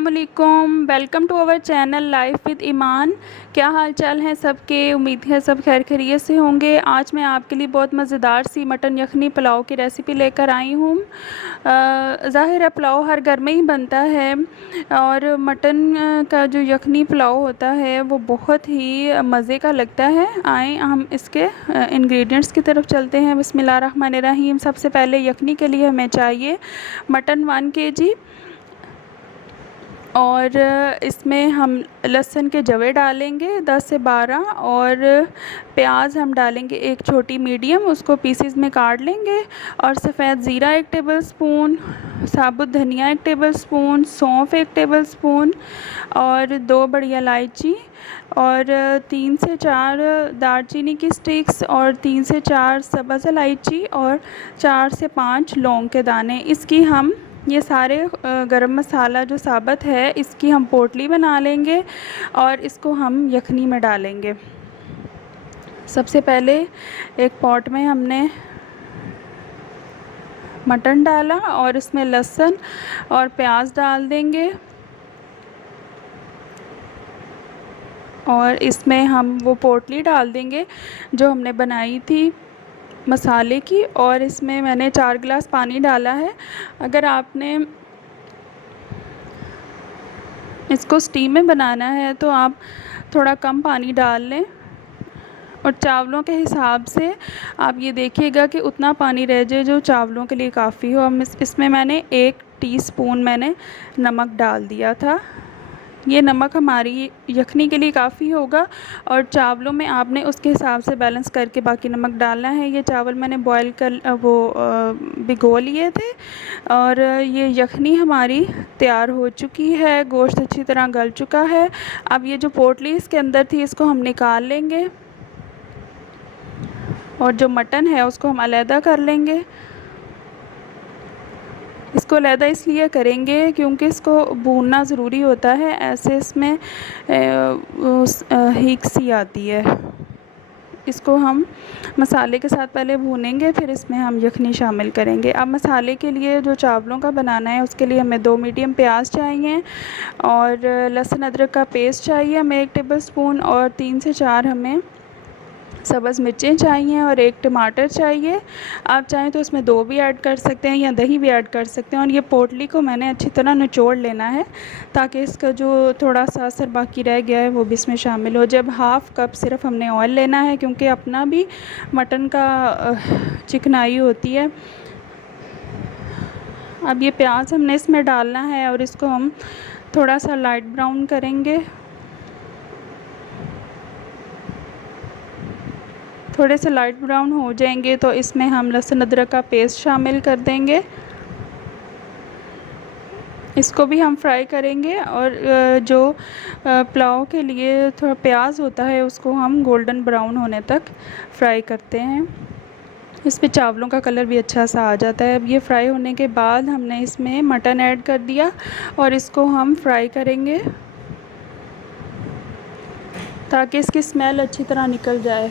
अस्सलामुअलैकुम, welcome to our channel life with Iman. क्या हाल चाल हैं सबके। उम्मीद है सब खैर खैरियत से होंगे। आज मैं आपके लिए बहुत मज़ेदार सी मटन यखनी पुलाव की रेसिपी लेकर आई हूँ। ज़ाहिर है पुलाव हर घर में ही बनता है और मटन का जो यखनी पुलाव होता है वो बहुत ही मज़े का लगता है। आए हम इसके इंग्रेडिएंट्स की तरफ चलते हैं। बिस्मिल्लाहिर्रहमानिर्रहीम। सबसे पहले यखनी के लिए हमें चाहिए मटन 1 kg और इसमें हम लहसुन के जवे डालेंगे 10 से 12 और प्याज हम डालेंगे एक छोटी मीडियम, उसको पीसेस में काट लेंगे। और सफ़ेद ज़ीरा 1 टेबलस्पून, साबुत धनिया 1 टेबलस्पून, सौंफ 1 टेबलस्पून और 2 बड़ी इलायची और 3 से 4 दालचीनी की स्टिक्स और 3 से 4 सब्ज़ इलायची और 4 से 5 लौंग के दाने। इसकी हम ये सारे गरम मसाला जो साबुत है इसकी हम पोटली बना लेंगे और इसको हम यखनी में डालेंगे। सबसे पहले एक पॉट में हमने मटन डाला और इसमें लहसुन और प्याज डाल देंगे और इसमें हम वो पोटली डाल देंगे जो हमने बनाई थी मसाले की। और इसमें मैंने 4 गिलास पानी डाला है। अगर आपने इसको स्टीम में बनाना है तो आप थोड़ा कम पानी डाल लें और चावलों के हिसाब से आप ये देखिएगा कि उतना पानी रह जाए जो चावलों के लिए काफ़ी हो। हम इसमें मैंने 1 टीस्पून मैंने नमक डाल दिया था। ये नमक हमारी यखनी के लिए काफ़ी होगा और चावलों में आपने उसके हिसाब से बैलेंस करके बाकी नमक डालना है। ये चावल मैंने बॉईल कर भिगो लिए थे और ये यखनी हमारी तैयार हो चुकी है। गोश्त अच्छी तरह गल चुका है। अब ये जो पोटली इसके अंदर थी इसको हम निकाल लेंगे और जो मटन है उसको हम अलहदा कर लेंगे। इसको अलहदा इसलिए करेंगे क्योंकि इसको भूनना ज़रूरी होता है, ऐसे इसमें हीक सी आती है। इसको हम मसाले के साथ पहले भूनेंगे फिर इसमें हम यखनी शामिल करेंगे। अब मसाले के लिए जो चावलों का बनाना है उसके लिए हमें 2 मीडियम प्याज चाहिए और लहसुन अदरक का पेस्ट चाहिए हमें 1 टेबलस्पून और 3 से 4 हमें सब्ज़ मिर्चें चाहिए और 1 टमाटर चाहिए। आप चाहें तो इसमें 2 भी ऐड कर सकते हैं या दही भी ऐड कर सकते हैं। और ये पोटली को मैंने अच्छी तरह निचोड़ लेना है ताकि इसका जो थोड़ा सा असर बाकी रह गया है वो भी इसमें शामिल हो। जब हाफ़ कप सिर्फ हमने ऑयल लेना है क्योंकि अपना भी मटन का चिकनाई होती है। अब ये प्याज हमने इसमें डालना है और इसको हम थोड़ा सा लाइट ब्राउन करेंगे। थोड़े से लाइट ब्राउन हो जाएंगे तो इसमें हम लहसुन अदरक का पेस्ट शामिल कर देंगे। इसको भी हम फ्राई करेंगे और जो पुलाव के लिए थोड़ा प्याज होता है उसको हम गोल्डन ब्राउन होने तक फ्राई करते हैं। इस पे चावलों का कलर भी अच्छा सा आ जाता है। अब ये फ्राई होने के बाद हमने इसमें मटन ऐड कर दिया और इसको हम फ्राई करेंगे ताकि इसकी स्मेल अच्छी तरह निकल जाए।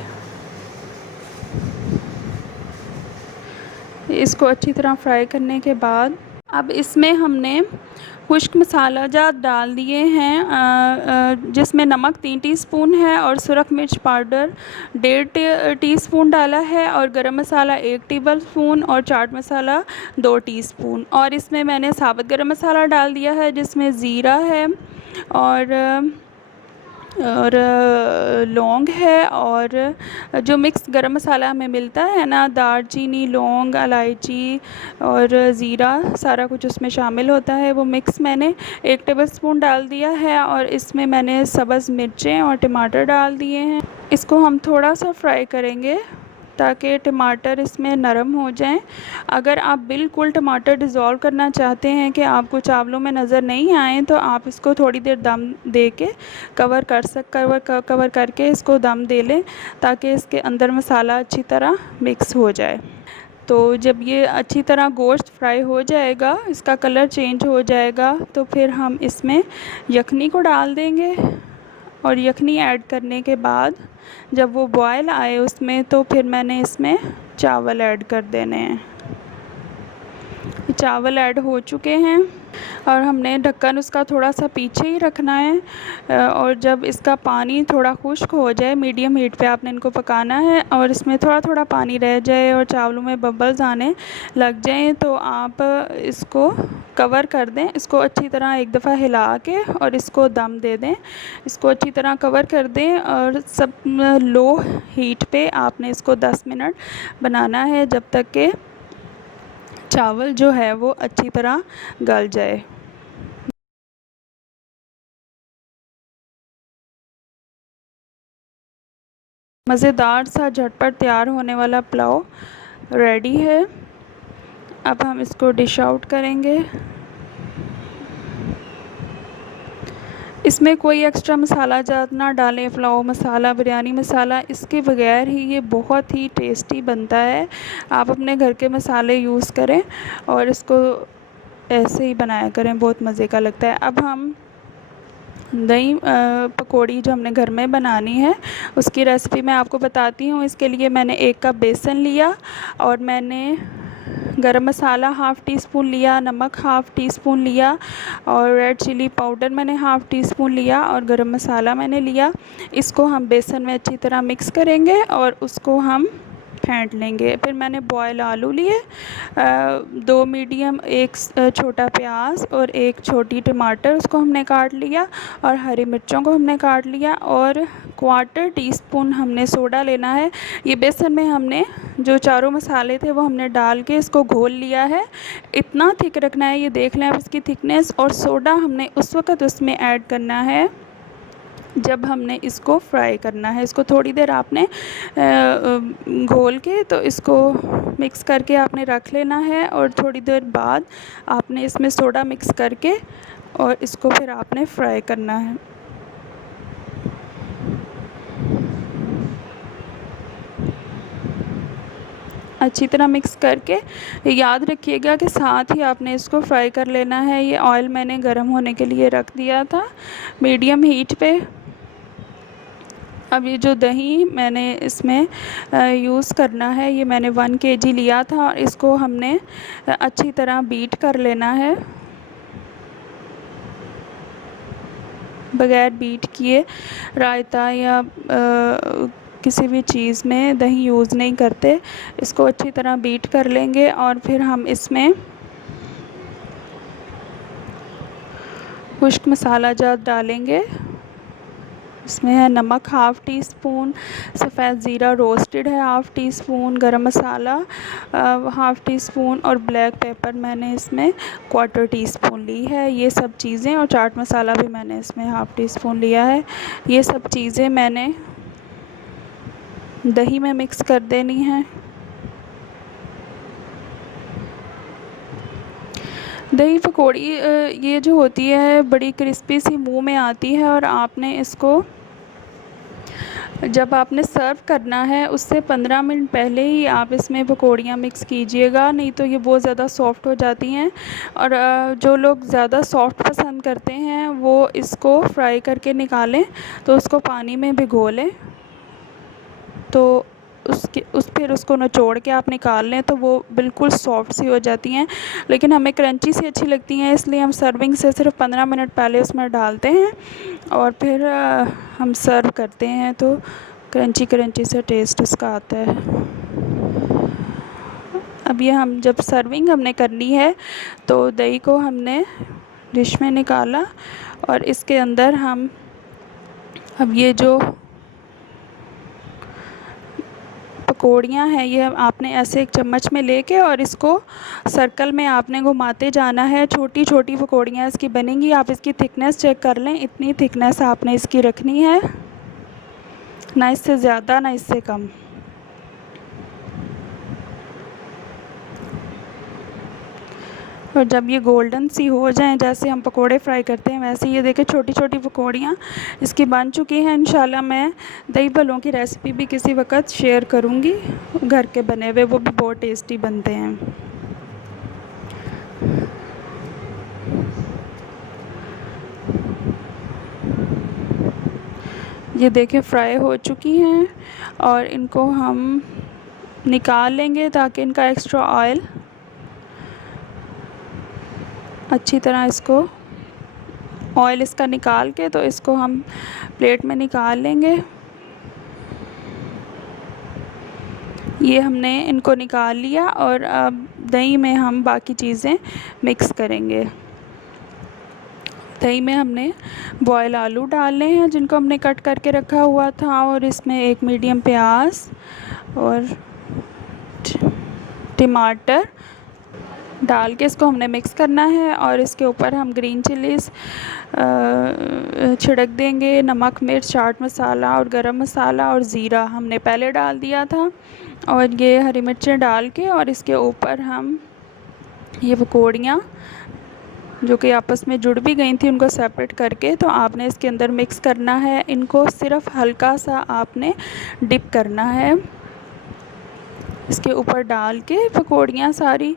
इसको अच्छी तरह फ्राई करने के बाद अब इसमें हमने खुश्क मसाला जात डाल दिए हैं जिसमें नमक 3 टीस्पून है और सुरख मिर्च पाउडर 1.5 टीस्पून डाला है और गरम मसाला 1 टेबलस्पून और चाट मसाला 2 टीस्पून। और इसमें मैंने साबुत गरम मसाला डाल दिया है जिसमें ज़ीरा है और लौंग है और जो मिक्स गरम मसाला हमें मिलता है ना, दालचीनी लौंग इलायची और ज़ीरा सारा कुछ उसमें शामिल होता है। वो मिक्स मैंने 1 टेबलस्पून डाल दिया है और इसमें मैंने सब्ज़ मिर्चें और टमाटर डाल दिए हैं। इसको हम थोड़ा सा फ्राई करेंगे ताकि टमाटर इसमें नरम हो जाएं। अगर आप बिल्कुल टमाटर डिज़ोल्व करना चाहते हैं कि आपको चावलों में नज़र नहीं आए तो आप इसको थोड़ी देर दम दे के कवर करके इसको दम दे लें ताकि इसके अंदर मसाला अच्छी तरह मिक्स हो जाए। तो जब ये अच्छी तरह गोश्त फ्राई हो जाएगा, इसका कलर चेंज हो जाएगा, तो फिर हम इसमें यखनी को डाल देंगे और यखनी ऐड करने के बाद जब वो बॉयल आए उसमें तो फिर मैंने इसमें चावल ऐड कर देने हैं। चावल ऐड हो चुके हैं और हमने ढक्कन उसका थोड़ा सा पीछे ही रखना है। और जब इसका पानी थोड़ा खुश्क हो जाए, मीडियम हीट पे आपने इनको पकाना है, और इसमें थोड़ा थोड़ा पानी रह जाए और चावलों में बबल्स आने लग जाएं तो आप इसको कवर कर दें। इसको अच्छी तरह एक दफ़ा हिला के और इसको दम दे दें। इसको अच्छी तरह कवर कर दें और सब लो हीट पे आपने इसको 10 मिनट बनाना है, जब तक कि चावल जो है वो अच्छी तरह गल जाए। मज़ेदार सा झटपट तैयार होने वाला पुलाव रेडी है। अब हम इसको डिश आउट करेंगे। इसमें कोई एक्स्ट्रा मसाला जात ना डालें, पुलाव मसाला, बिरयानी मसाला, इसके बगैर ही ये बहुत ही टेस्टी बनता है। आप अपने घर के मसाले यूज़ करें और इसको ऐसे ही बनाया करें, बहुत मज़े का लगता है। अब हम दही पकौड़ी जो हमने घर में बनानी है उसकी रेसिपी मैं आपको बताती हूँ। इसके लिए मैंने 1 कप बेसन लिया और मैंने गरम मसाला हाफ़ टी स्पून लिया, नमक हाफ़ टी स्पून लिया और रेड चिली पाउडर मैंने हाफ़ टी स्पून लिया और गरम मसाला मैंने लिया। इसको हम बेसन में अच्छी तरह मिक्स करेंगे और उसको हम फेंट लेंगे। फिर मैंने बॉयल आलू लिए, 2 मीडियम, 1 छोटा प्याज और 1 छोटी टमाटर, उसको हमने काट लिया और हरी मिर्चों को हमने काट लिया और क्वार्टर टी स्पून हमने सोडा लेना है। ये बेसन में हमने जो चारों मसाले थे वो हमने डाल के इसको घोल लिया है। इतना थिक रखना है, ये देख लें आप इसकी थिकनेस। और सोडा हमने उस वक़्त उसमें ऐड करना है जब हमने इसको फ्राई करना है। इसको थोड़ी देर आपने घोल के तो इसको मिक्स करके आपने रख लेना है और थोड़ी देर बाद आपने इसमें सोडा मिक्स करके और इसको फिर आपने फ्राई करना है। अच्छी तरह मिक्स करके याद रखिएगा कि साथ ही आपने इसको फ्राई कर लेना है। ये ऑयल मैंने गर्म होने के लिए रख दिया था मीडियम हीट पे। अब ये जो दही मैंने इसमें यूज़ करना है, ये मैंने 1 केजी लिया था और इसको हमने अच्छी तरह बीट कर लेना है। बग़ैर बीट किए रायता या किसी भी चीज़ में दही यूज़ नहीं करते। इसको अच्छी तरह बीट कर लेंगे और फिर हम इसमें खुश्क मसाला जात डालेंगे। इसमें है नमक हाफ़ टी स्पून, सफ़ेद ज़ीरा रोस्टेड है हाफ़ टी स्पून, गरम मसाला हाफ़ टी स्पून और ब्लैक पेपर मैंने इसमें क्वार्टर टी स्पून ली है। ये सब चीज़ें, और चाट मसाला भी मैंने इसमें हाफ़ टी स्पून लिया है। ये सब चीज़ें मैंने दही में मिक्स कर देनी है। दही पकौड़ी ये जो होती है बड़ी क्रिस्पी सी मुंह में आती है और आपने इसको जब आपने सर्व करना है उससे 15 मिनट पहले ही आप इसमें पकौड़ियाँ मिक्स कीजिएगा, नहीं तो ये बहुत ज़्यादा सॉफ़्ट हो जाती हैं। और जो लोग ज़्यादा सॉफ़्ट पसंद करते हैं वो इसको फ्राई करके निकालें तो उसको पानी में भिगो लें, तो फिर उसको निचोड़ के आप निकाल लें तो वो बिल्कुल सॉफ़्ट सी हो जाती हैं। लेकिन हमें क्रंची सी अच्छी लगती हैं, इसलिए हम सर्विंग से सिर्फ 15 मिनट पहले उसमें डालते हैं और फिर हम सर्व करते हैं तो क्रंची क्रंची सा टेस्ट उसका आता है। अब ये हम जब सर्विंग हमने करनी है तो दही को हमने डिश में निकाला और इसके अंदर हम अब ये जो पकौड़ियाँ हैं ये आपने ऐसे एक चम्मच में लेके और इसको सर्कल में आपने घुमाते जाना है। छोटी छोटी पकौड़ियाँ इसकी बनेंगी। आप इसकी थिकनेस चेक कर लें, इतनी थिकनेस आपने इसकी रखनी है, ना इससे ज़्यादा ना इससे कम। और जब ये गोल्डन सी हो जाएं, जैसे हम पकोड़े फ्राई करते हैं वैसे ये देखिए छोटी छोटी पकौड़ियाँ इसकी बन चुकी हैं। इंशाल्लाह मैं दही भल्लों की रेसिपी भी किसी वक्त शेयर करूँगी, घर के बने हुए, वो भी बहुत टेस्टी बनते हैं। ये देखिए फ्राई हो चुकी हैं और इनको हम निकाल लेंगे ताकि इनका एक्स्ट्रा ऑयल अच्छी तरह इसको ऑयल इसका निकाल के तो इसको हम प्लेट में निकाल लेंगे। ये हमने इनको निकाल लिया और अब दही में हम बाकी चीज़ें मिक्स करेंगे। दही में हमने बॉयल आलू डालने हैं जिनको हमने कट करके रखा हुआ था, और इसमें एक मीडियम प्याज और टमाटर डाल के इसको हमने मिक्स करना है। और इसके ऊपर हम ग्रीन चिलीज़ छिड़क देंगे। नमक, मिर्च, चाट मसाला और गरम मसाला और ज़ीरा हमने पहले डाल दिया था, और ये हरी मिर्चें डाल के और इसके ऊपर हम ये पकौड़ियाँ जो कि आपस में जुड़ भी गई थी उनको सेपरेट करके तो आपने इसके अंदर मिक्स करना है। इनको सिर्फ हल्का सा आपने डिप करना है इसके ऊपर डाल के पकौड़ियाँ सारी।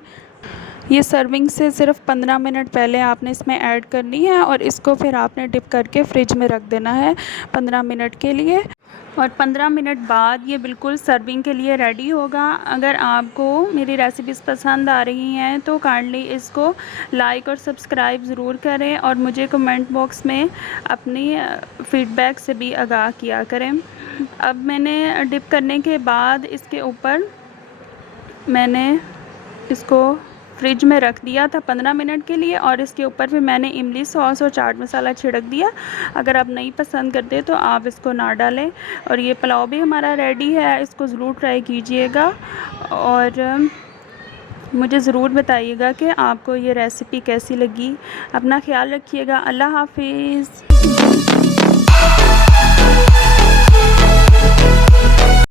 ये सर्विंग से सिर्फ 15 मिनट पहले आपने इसमें ऐड करनी है, और इसको फिर आपने डिप करके फ्रिज में रख देना है 15 मिनट के लिए। और 15 मिनट बाद ये बिल्कुल सर्विंग के लिए रेडी होगा। अगर आपको मेरी रेसिपीज़ पसंद आ रही हैं तो काइंडली इसको लाइक और सब्सक्राइब ज़रूर करें, और मुझे कमेंट बॉक्स में अपनी फ़ीडबैक से भी आगाह किया करें। अब मैंने डिप करने के बाद इसके ऊपर मैंने इसको फ्रिज में रख दिया था 15 मिनट के लिए, और इसके ऊपर फिर मैंने इमली सॉस और चाट मसाला छिड़क दिया। अगर आप नहीं पसंद करते तो आप इसको ना डालें। और ये पुलाव भी हमारा रेडी है, इसको ज़रूर ट्राई कीजिएगा और मुझे ज़रूर बताइएगा कि आपको ये रेसिपी कैसी लगी। अपना ख्याल रखिएगा। अल्लाह हाफिज़।